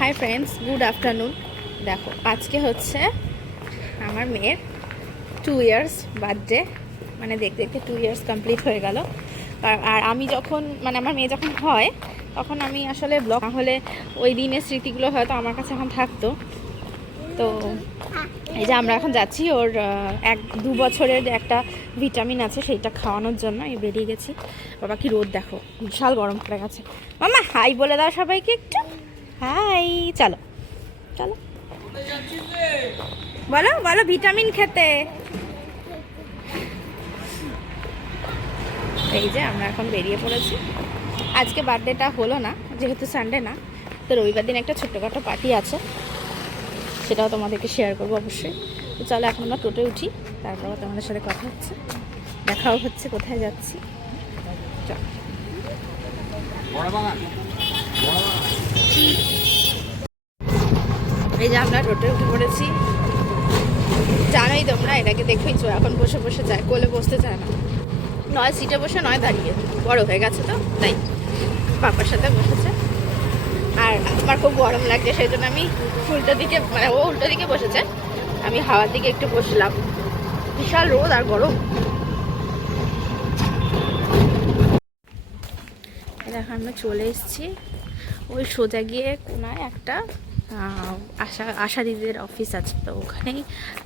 Hi friends good afternoon দেখো, আজকে হচ্ছে আমার মেয়ের টু ইয়ার্স বার্থডে মানে দেখতে দেখতে টু ইয়ার্স কমপ্লিট হয়ে গেল। আর আমি যখন মানে আমার মেয়ে যখন হয়, তখন আমি আসলে ব্লগ হলে ওই দিনের স্মৃতিগুলো হয়তো আমার কাছে এখন থাকতো। তো এই যে আমরা এখন যাচ্ছি, ওর এক দু বছরের একটা ভিটামিন আছে, সেইটা খাওয়ানোর জন্য। এই বেরিয়ে গেছি। বাবা, কি রোদ দেখো, বিশাল গরম পড়ে গেছে। মামা, হাই বলে দাও সবাইকে একটু। হাই, চলো। চলো। বলো বলো, ভিটামিন খেতে। এই যে আমরা এখন বেরিয়ে পড়েছি। আজকে বার্থডেটা হলো না, যেহেতু সানডে না, তো রবিবার দিন একটা ছোট্টখাটো পার্টি আছে। সেটাও তোমাদেরকে শেয়ার করব অবশ্যই। তো চলো, এখন আমরা টোটে উঠি, তারপর তোমাদের সাথে কথা হচ্ছে। দেখাও হচ্ছে কোথায় যাচ্ছি। চলো। এই যে আমরা টোটো উঠে পড়েছি। জানোই তোমরা, এটাকে দেখেইছো এখন বসে বসে যায়, কোলে বসতে চায় না। নয় সিটে বসে, নয় দাঁড়িয়ে। বড় হয়ে গেছে তো, তাই। পাপার সাথে বসেছে। আর আমার খুব গরম লাগছে সেই জন্য আমি উল্টো দিকে মানে ও উল্টো দিকে বসেছে। আমি হাওয়ার দিকে একটু বসলাম। বিশাল রোদ আর গরম। দেখো, আমরা চলে এসেছি। ওই সোজা গিয়ে কোনায় একটা আশা আশা দিদিদের অফিস আছে। তো ওখানেই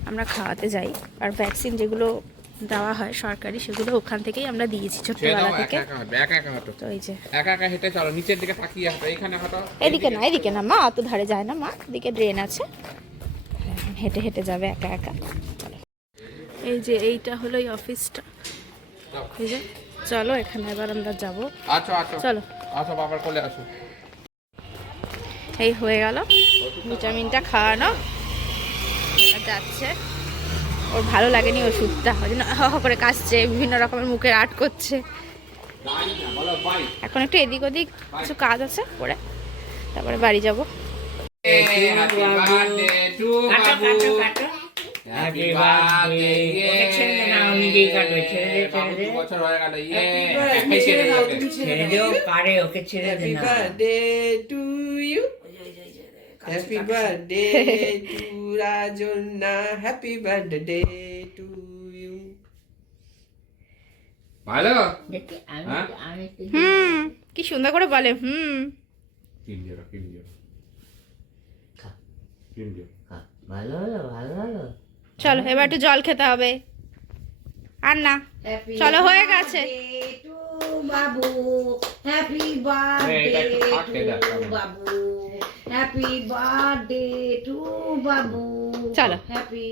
আমরা খাওয়াতে যাই। আর ভ্যাকসিন যেগুলো দেওয়া হয় সরকারি সেগুলো ওখান থেকেই আমরা দিয়েছি ছোট্টবেলা থেকে। তো এই যে। এদিকে না এদিকে না মা অত ধারে যায় না মা এদিকে ড্রেন আছে। হ্যাঁ, হেঁটে হেঁটে যাবে একা একা। এই যে এইটা হলো এই অফিসটা এই যে চলো এখানে এবার আমরা যাব। চলো। আসো বাবার কোলে আসো এই হয়ে গেল। ভিটামিনটা খাওয়ানো। যাচ্ছে। ওর ভালো লাগেনি ওষুধটা। ওই জন্য হ হ করে কাশছে বিভিন্ন রকমের মুখের আর্ট করছে। এখন একটু এদিক ওদিক কিছু কাজ আছে করে তারপরে বাড়ি যাব। ছেড়ে দাও পারে ওকে। ছেড়ে দে happy birthday to Rajanna happy birthday to you ভালো হুম কি সুন্দর করে বলে হুম দিও দিও দিও। ভালো ভালো চলো এবার একটু জল খেতে হবে। আর না চলো হয়ে গেছে। বাবু। হ্যাপি। বাবু। হ্যাপি বার্থডে টু বাবু চলো। হ্যাপি